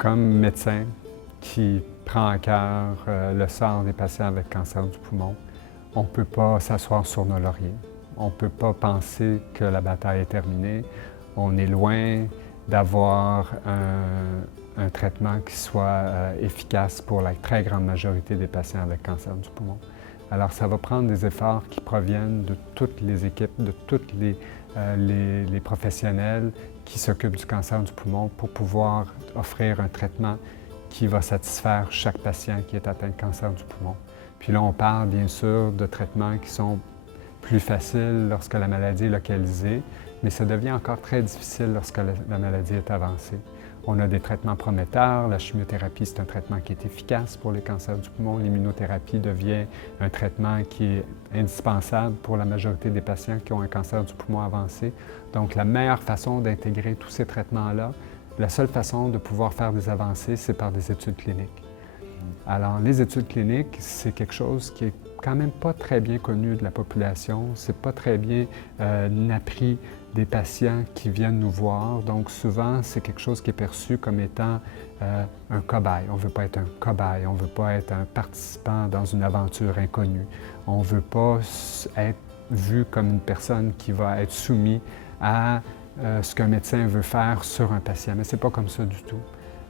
Comme médecin qui prend à cœur le sort des patients avec cancer du poumon, on ne peut pas s'asseoir sur nos lauriers. On ne peut pas penser que la bataille est terminée. On est loin d'avoir un traitement qui soit efficace pour la très grande majorité des patients avec cancer du poumon. Alors, ça va prendre des efforts qui proviennent de toutes les équipes, de tous les professionnels qui s'occupent du cancer du poumon pour pouvoir offrir un traitement qui va satisfaire chaque patient qui est atteint de cancer du poumon. Puis là, on parle bien sûr de traitements qui sont plus faciles lorsque la maladie est localisée, mais ça devient encore très difficile lorsque la maladie est avancée. On a des traitements prometteurs. La chimiothérapie, c'est un traitement qui est efficace pour les cancers du poumon. L'immunothérapie devient un traitement qui est indispensable pour la majorité des patients qui ont un cancer du poumon avancé. Donc, la meilleure façon d'intégrer tous ces traitements-là, la seule façon de pouvoir faire des avancées, c'est par des études cliniques. Alors, les études cliniques, c'est quelque chose qui est quand même pas très bien connu de la population. C'est pas très bien appris des patients qui viennent nous voir. Donc, souvent, c'est quelque chose qui est perçu comme étant un cobaye. On ne veut pas être un cobaye, on ne veut pas être un participant dans une aventure inconnue. On ne veut pas être vu comme une personne qui va être soumise à ce qu'un médecin veut faire sur un patient. Mais ce n'est pas comme ça du tout.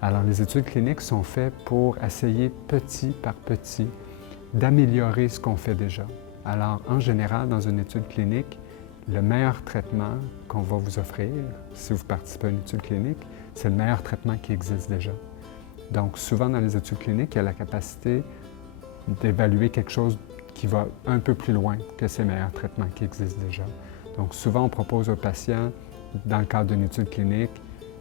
Alors, les études cliniques sont faites pour essayer petit par petit d'améliorer ce qu'on fait déjà. Alors, en général, dans une étude clinique, le meilleur traitement qu'on va vous offrir, si vous participez à une étude clinique, c'est le meilleur traitement qui existe déjà. Donc, souvent dans les études cliniques, il y a la capacité d'évaluer quelque chose qui va un peu plus loin que ces meilleurs traitements qui existent déjà. Donc, souvent, on propose aux patients, dans le cadre d'une étude clinique,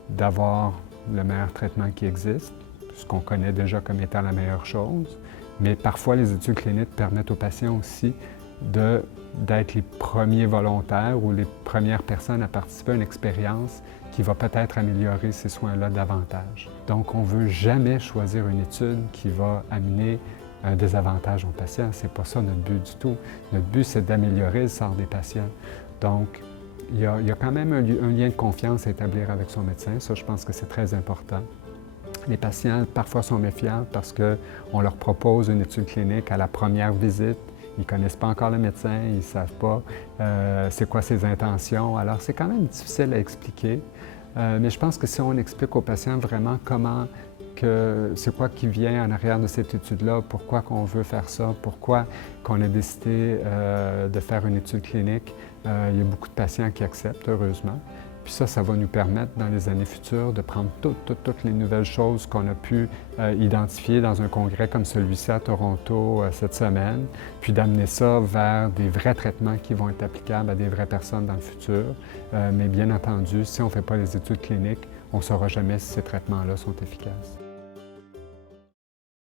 d'avoir le meilleur traitement qui existe, ce qu'on connaît déjà comme étant la meilleure chose. Mais parfois, les études cliniques permettent aux patients aussi d'être les premiers volontaires ou les premières personnes à participer à une expérience qui va peut-être améliorer ces soins-là davantage. Donc, on ne veut jamais choisir une étude qui va amener un désavantage aux patients. Ce n'est pas ça notre but du tout. Notre but, c'est d'améliorer le sort des patients. Donc, il y a quand même un lien de confiance à établir avec son médecin. Ça, je pense que c'est très important. Les patients, parfois, sont méfiants parce qu'on leur propose une étude clinique à la première visite. Ils ne connaissent pas encore le médecin, ils ne savent pas c'est quoi ses intentions. Alors, c'est quand même difficile à expliquer. Mais je pense que si on explique aux patients vraiment c'est quoi qui vient en arrière de cette étude-là, pourquoi qu'on veut faire ça, pourquoi qu'on a décidé de faire une étude clinique, il y a beaucoup de patients qui acceptent, heureusement. Puis ça va nous permettre dans les années futures de prendre toutes les nouvelles choses qu'on a pu identifier dans un congrès comme celui-ci à Toronto cette semaine, puis d'amener ça vers des vrais traitements qui vont être applicables à des vraies personnes dans le futur. Mais bien entendu, si on ne fait pas les études cliniques, on ne saura jamais si ces traitements-là sont efficaces.